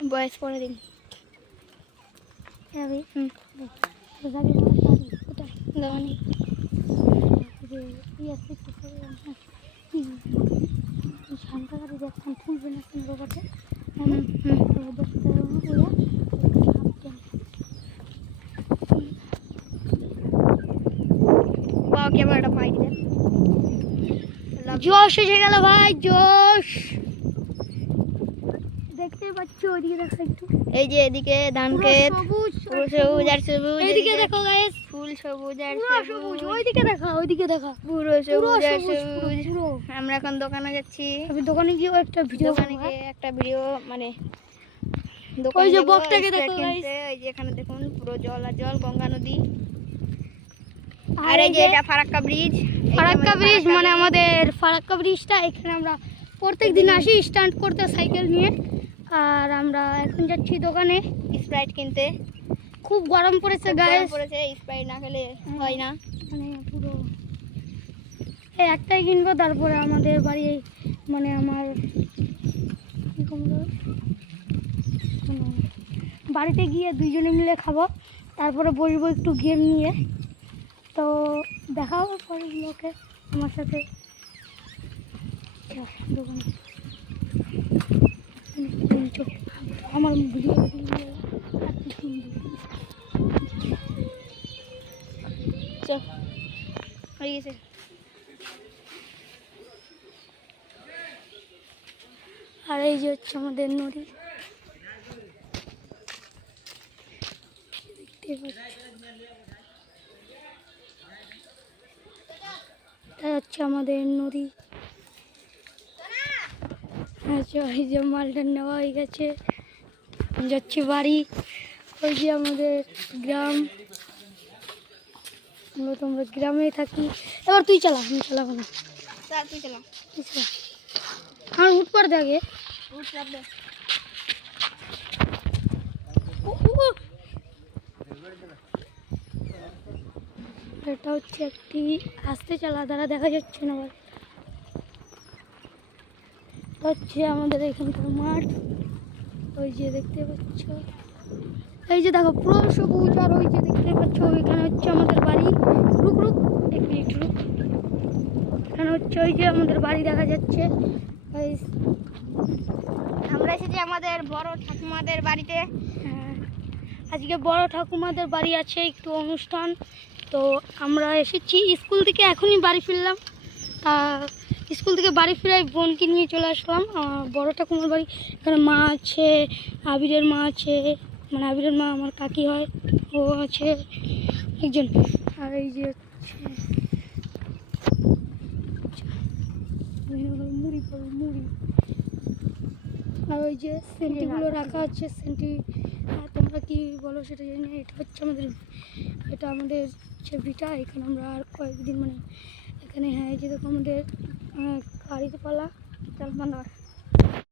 বয়স পরে দিন শান্তাগাড়ি দেখছেন তুলবে না কোনো রোবটে ক্যামেরাটা পাই দিলেন জোশ এসে গেল ভাই জোশ দেখতে পাচ্ছ ওইদিকে দেখো একটু এই যে এদিকে ধান ক্ষেত সবুজ পুরো সবুজ আর সবুজ এইদিকে দেখো গাইস ফুল সবুজ আর পুরো সবুজ ওইদিকে দেখা পুরো সবুজ আর সবুজ সবুজ পুরো আমরা এখন দোকানে যাচ্ছি আমি দোকানে গিয়ে একটা ভিডিও দোকানে গিয়ে একটা ভিডিও মানে ওই যে বকটাকে দেখো গাইস এই যে এখানে দেখুন পুরো জল আর জল গঙ্গা নদী আর এই যে এটা ফারাক্কা ব্রিজ মানে আমাদের ফারাক্কা ব্রিজটা এখানে আমরা প্রত্যেকদিন আসি স্ট্যান্ড করতে সাইকেল নিয়ে আর আমরা এখন যাচ্ছি দোকানে স্প্রাইট কিনতে খুব গরম পড়েছে গাইস স্প্রাইট না খেলে হয় না মানে পুরো এই একটাই কিনবো তারপরে আমাদের বাড়ি মানে আমার বাড়িতে গিয়ে দুইজনে মিলে খাবো তারপরে বসবো একটু গেম নিয়ে তো দেখা হবে পরে লোকে আমার সাথে দোকানে আমার ভিডিও হয়ে গেছে আর এই যে হচ্ছে আমাদের নদী দেখতে পাচ্ছি এটা হচ্ছে আমাদের নদী আচ্ছা এই যে মালটা নেওয়া হয়ে গেছে যাচ্ছি বাড়ি ওই যে আমাদের গ্রাম মূলত আমরা গ্রামেই থাকি এবার তুই চালা আমি চালাবো না তুই চালা আমার উঠ পড়ে থাকে এটা হচ্ছে একটি আস্তে চালা দ্বারা দেখা যাচ্ছে না হচ্ছে আমাদের এখানকার মাঠ ওই যে দেখতে পাচ্ছ এই যে দেখো পুরো সবুজ আর ওই যে দেখতে পাচ্ছ ওইখানে হচ্ছে আমাদের বাড়ি রুক এক মিনিট রুক এখানে হচ্ছে ওই যে আমাদের বাড়ি দেখা যাচ্ছে আমরা এসেছি আমাদের বড় ঠাকুমাদের বাড়িতে হ্যাঁ আজকে বড় ঠাকুমাদের বাড়ি আছে একটু অনুষ্ঠান তো আমরা এসেছি স্কুল থেকে এখনই বাড়ি ফিরলাম তা স্কুল থেকে বাড়ি ফিরে বোনকে নিয়ে চলে আসলাম বড় ঠাকুমার বাড়ি এখানে মা আছে আবিরের মা আছে মানে আবিরের মা আমার কাকি হয় ও আছে একজন আর এই যে হচ্ছে মুড়ি আর ওই যে সেন্টিগুলো রাখা আছে সেন্টি তোমরা কি বলো সেটা জানি না এটা আমাদের হচ্ছে ভিটা এখানে আমরা আর কয়েকদিন মানে এখানে হ্যাঁ এই যে দেখো আমাদের গাড়িতে পালা চাল বান্ধব